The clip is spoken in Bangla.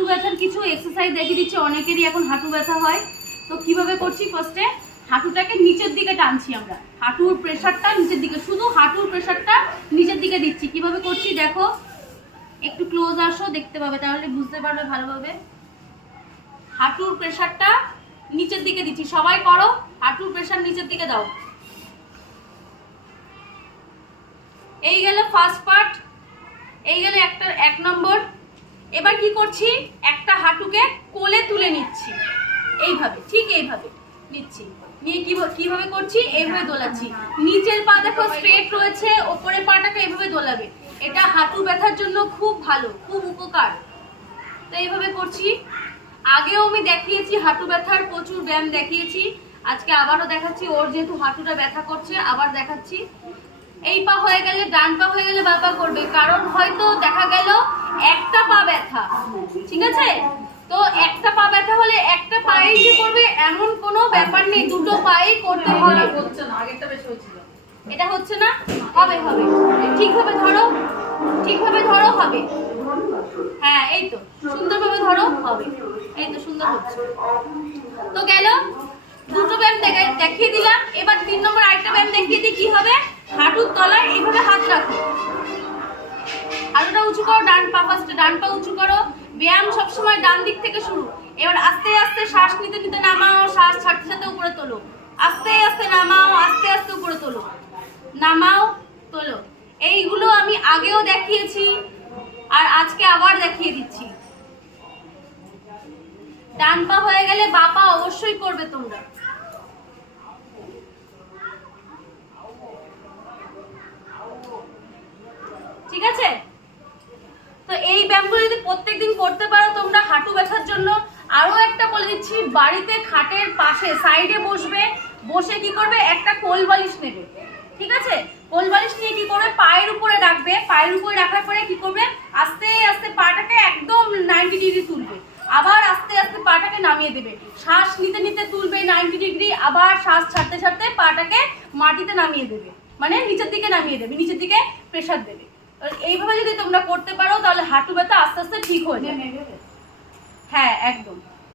হাঁটু ব্যথার কিছু এক্সারসাইজ দেখিয়ে দিচ্ছি। অনেকেরই এখন হাঁটু ব্যথা হয়, তো কিভাবে করছি, ফার্স্টে হাঁটুটাকে নিচের দিকে টানছি আমরা, হাঁটুর প্রেশারটা নিচের দিকে, শুধু হাঁটুর প্রেশারটা নিচের দিকে দিচ্ছি। কিভাবে করছি দেখো, একটু ক্লোজ আসো, দেখতে পাবে, তাহলে বুঝতে পারবে ভালোভাবে। হাঁটুর প্রেশারটা নিচের দিকে দিচ্ছি, সবাই করো, হাঁটুর প্রেশার নিচের দিকে দাও। এই গেল ফার্স্ট পার্ট, এই গেল একটা 1 নম্বর। এবার কি করছি, একটা হাঁটুকে কোলে তুলে নিচ্ছি, এইভাবে, ঠিক এইভাবে নিচ্ছি, নিয়ে কিভাবে করছি, এইভাবে দোলাচ্ছি। নিচের পা দেখো স্ট্রেট রয়েছে, ওপরের পাটাকে এইভাবে দোলাবে। এটা হাঁটু ব্যথার জন্য খুব ভালো, খুব উপকার। তো এইভাবে করছি। আগেও আমি দেখিয়েছি হাঁটু ব্যথার প্রচুর ব্যায়াম দেখিয়েছি, আজকে আবারও দেখাচ্ছি। ওর যেহেতু হাঁটুটা ব্যথা করছে, আবার দেখাচ্ছি। এই পা হয়ে গেলে ডান পা হয়ে গেলে বাঁ পা করবে, কারণ হয়তো দেখা গেল একটা পা ব্যথা, ঠিক আছে? তো একটা পা ব্যথা হলে একটা পায়েই যে করবে এমন কোনো ব্যাপার নেই, দুটো পায়েই করতে হবে। হচ্ছে না, আগেরটা বেশি হচ্ছিল। এটা হচ্ছে না, হবে হবে, ঠিকভাবে ধরো, ঠিকভাবে ধরো, হবে। হ্যাঁ এই তো, সুন্দরভাবে ধরো, হবে। এই তো সুন্দর হচ্ছে। তো গেল দুটো ব্যায়াম দেখিয়ে দিলাম। এবার 3 নম্বর আরেকটা ব্যায়াম দেখিয়ে দিই। কি হবে, হাঁটুর তলায় এইভাবে হাত রাখো, হাঁটুটা উঁচু করো, ডান পা ফার্স্টে, ডান পা উঁচু করো। ব্যায়াম সবসময় ডান দিক থেকে শুরু। এবার আস্তে আস্তে শ্বাস নিতে নিতে নামাও, শ্বাস ছাড়তে ছাড়তে উপরে তোলো, আস্তে আস্তে নামাও, আস্তে আস্তে উপরে তোলো, নামাও, তোলো। এইগুলো আমি আগেও দেখিয়েছি আর আজকে আবার দেখিয়ে দিচ্ছি। ডান পা হয়ে গেলে বাঁ পা অবশ্যই করবে তোমরা। ঠিক আছে? তো এই ব্যায়ামগুলো যদি প্রত্যেকদিন করতে পারো তোমরা হাঁটু ব্যথার জন্য। আরো একটা বলে দিচ্ছি, বাড়িতে খাটের পাশে সাইডে বসবে, বসে কি করবে, একটা কোল বালিশ নেবে, ঠিক আছে? কোল বালিশ নিয়ে কি করবে, পায়ের উপরে রাখবে, পায়ের উপরে রাখার পরে কি করবে, আস্তে আস্তে পাটাকে একদম 90 ডিগ্রি তুলবে, আবার আস্তে আস্তে পাটাকে নামিয়ে দেবে, শ্বাস নিতে নিতে তুলবে 90 ডিগ্রি, আবার শ্বাস ছাড়তে ছাড়তে পাটাকে মাটিতে নামিয়ে দেবে, মানে নিচের দিকে নামিয়ে দেবে, নিচের দিকে প্রেসার দেবে। এইভাবে যদি তোমরা করতে পারো তাহলে হাঁটু ব্যথা আস্তে আস্তে ঠিক হয়ে যাবে। হ্যাঁ একদম।